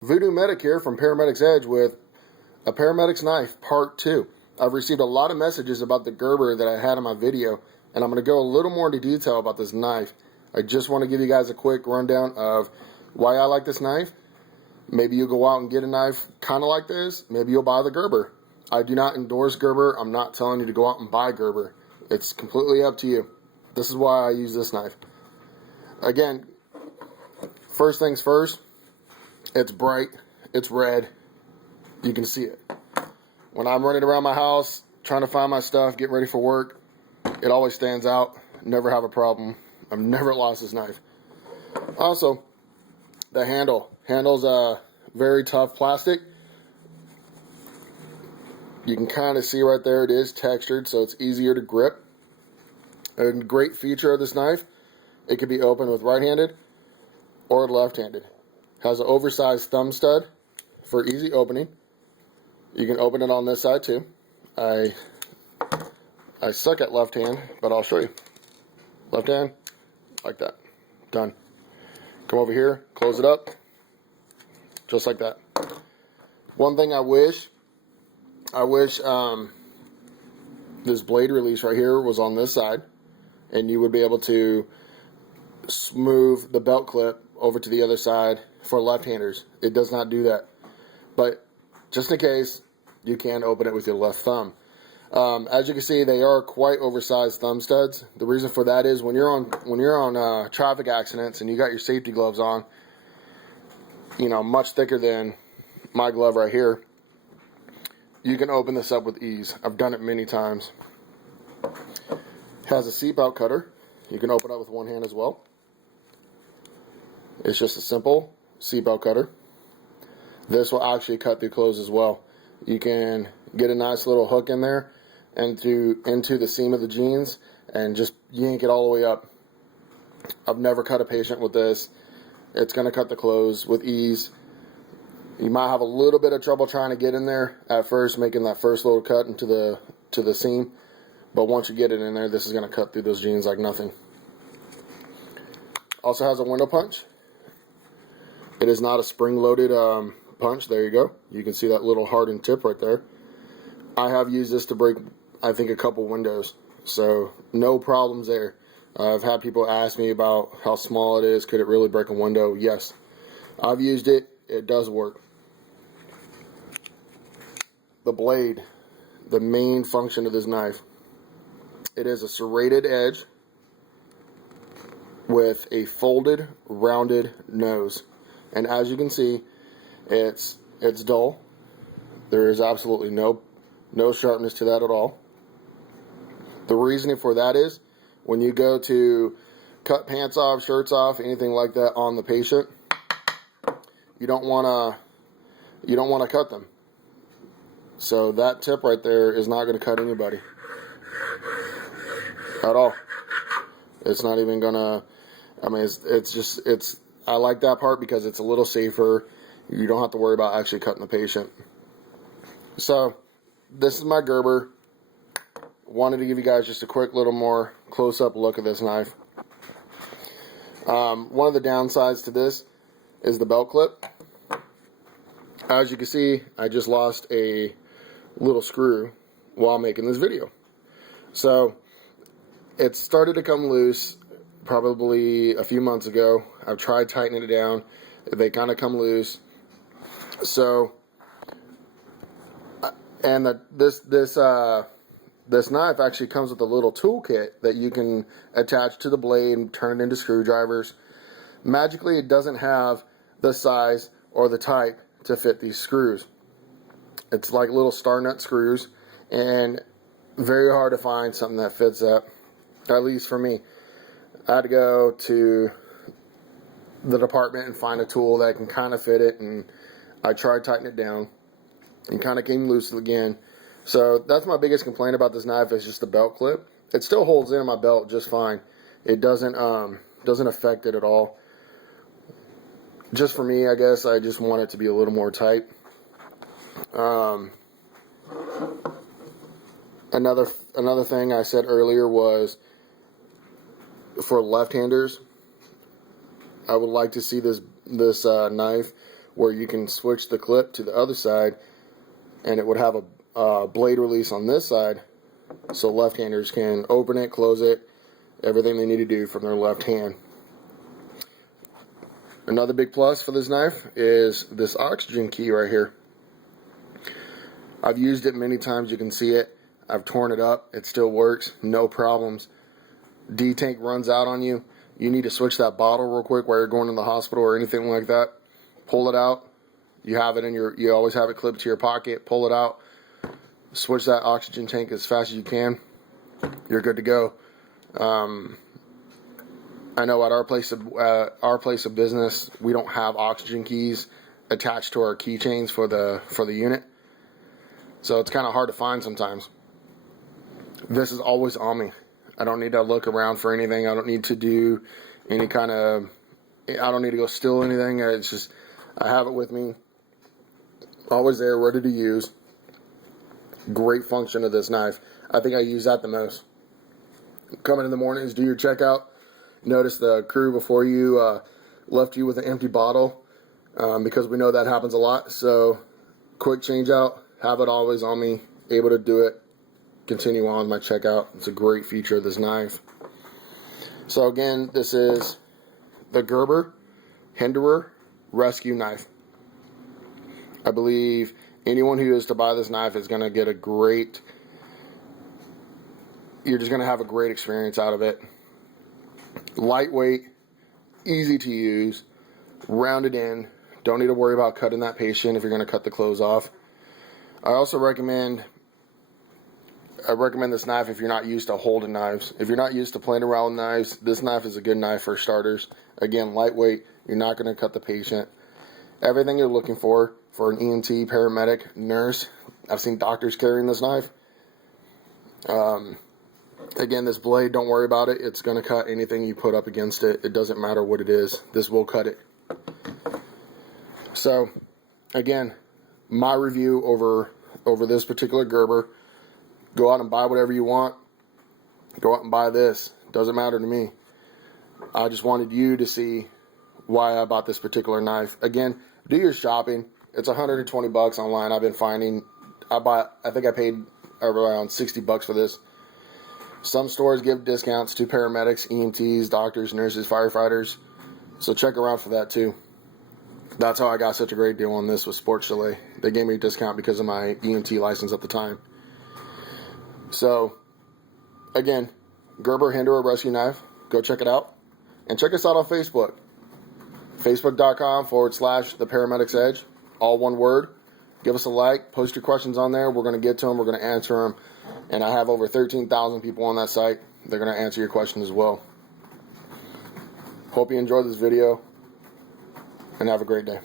Voodoo Medic here from Paramedic's Edge with a Paramedic's Knife Part 2. I've received a lot of messages about the Gerber that I had in my video, and I'm going to go a little more into detail about this knife. I just want to give you guys a quick rundown of why I like this knife. Maybe you'll go out and get a knife kind of like this. Maybe you'll buy the Gerber. I do not endorse Gerber. I'm not telling you to go out and buy Gerber. It's completely up to you. This is why I use this knife. Again, first things first, it's bright, it's red, you can see it. When I'm running around my house, trying to find my stuff, get ready for work, it always stands out, never have a problem. I've never lost this knife. Also, the handle's a very tough plastic. You can kind of see right there, it is textured, so it's easier to grip. A great feature of this knife, it can be opened with right-handed or left-handed. Has an oversized thumb stud for easy opening. You can open it on this side too. I suck at left hand, but I'll show you. Left hand, like that. Done. Come over here, close it up, just like that. One thing I wish this blade release right here was on this side, and you would be able to move the belt clip over to the other side for left-handers. It does not do that, but just in case, you can open it with your left thumb. As you can see, they are quite oversized thumb studs. The reason for that is when you're on traffic accidents and you got your safety gloves on, you know, much thicker than my glove right here, you can open this up with ease. I've done it many times. Has a seatbelt cutter. You can open up with one hand as well. It's just a simple seatbelt cutter. This will actually cut through clothes as well. You can get a nice little hook in there and into the seam of the jeans and just yank it all the way up. I've never cut a patient with this. It's going to cut the clothes with ease. You might have a little bit of trouble trying to get in there at first, making that first little cut into the seam. But once you get it in there, this is going to cut through those jeans like nothing. Also has a window punch. It is not a spring-loaded punch. There you go. You can see that little hardened tip right there. I have used this to break, I think, a couple windows. So no problems there. I've had people ask me about how small it is. Could it really break a window? Yes. I've used it. It does work. The blade, the main function of this knife. It is a serrated edge with a folded, rounded nose. And as you can see, it's dull. There is absolutely no sharpness to that at all. The reasoning for that is when you go to cut pants off, shirts off, anything like that on the patient, you don't want to cut them. So that tip right there is not going to cut anybody at all. It's not even gonna. I mean, it's. I like that part because it's a little safer. You don't have to worry about actually cutting the patient. So, this is my Gerber. Wanted to give you guys just a quick little more close-up look at this knife. One of the downsides to this is the belt clip. As you can see, I just lost a little screw while making this video. So, it started to come loose probably a few months ago. I've tried tightening it down. They kind of come loose. So, and this knife actually comes with a little toolkit that you can attach to the blade and turn it into screwdrivers. Magically, it doesn't have the size or the type to fit these screws. It's like little star nut screws, and very hard to find something that fits that, at least for me. I had to go to the department and find a tool that can kind of fit it, and I tried tightening it down and kind of came loose again. So that's my biggest complaint about this knife is just the belt clip. It still holds in my belt just fine. It doesn't affect it at all. Just for me, I guess I just want it to be a little more tight. Another thing I said earlier was for left-handers, I would like to see this knife where you can switch the clip to the other side, and it would have a blade release on this side, so left-handers can open it, close it, everything they need to do from their left hand. Another big plus for this knife is this oxygen key right here. I've used it many times, you can see it. I've torn it up, it still works, no problems. D-tank runs out on you, you need to switch that bottle real quick while you're going to the hospital or anything like that. Pull it out, you have it in your, you always have it clipped to your pocket, pull it out, switch that oxygen tank as fast as you can, you're good to go. I know at our place of business, we don't have oxygen keys attached to our keychains for the unit, so it's kind of hard to find sometimes. This is always on me. I don't need to look around for anything. I don't need to do any kind of, I don't need to go steal anything. It's just, I have it with me, always there, ready to use. Great function of this knife. I think I use that the most. Come in the mornings, do your checkout. Notice the crew before you left you with an empty bottle, because we know that happens a lot. So quick change out, have it always on me, able to do it, continue on my checkout. It's a great feature of this knife. So again, this is the Gerber Hinderer Rescue Knife. I believe anyone who is to buy this knife is going to get a great, you're just going to have a great experience out of it. Lightweight, easy to use, rounded in, don't need to worry about cutting that patient if you're going to cut the clothes off. I also recommend this knife if you're not used to holding knives. If you're not used to playing around with knives, this knife is a good knife for starters. Again, lightweight, you're not going to cut the patient. Everything you're looking for an EMT, paramedic, nurse. I've seen doctors carrying this knife. Again, this blade, don't worry about it. It's going to cut anything you put up against it. It doesn't matter what it is. This will cut it. So, again, my review over this particular Gerber. Go out and buy whatever you want. Go out and buy this. Doesn't matter to me. I just wanted you to see why I bought this particular knife. Again, do your shopping. It's $120 online. I've been finding. I think I paid around $60 for this. Some stores give discounts to paramedics, EMTs, doctors, nurses, firefighters. So check around for that too. That's how I got such a great deal on this with Sports Chalet. They gave me a discount because of my EMT license at the time. So, again, Gerber Hinderer Rescue Knife. Go check it out. And check us out on Facebook. Facebook.com/The Paramedic's Edge. All one word. Give us a like. Post your questions on there. We're going to get to them. We're going to answer them. And I have over 13,000 people on that site. They're going to answer your questions as well. Hope you enjoyed this video. And have a great day.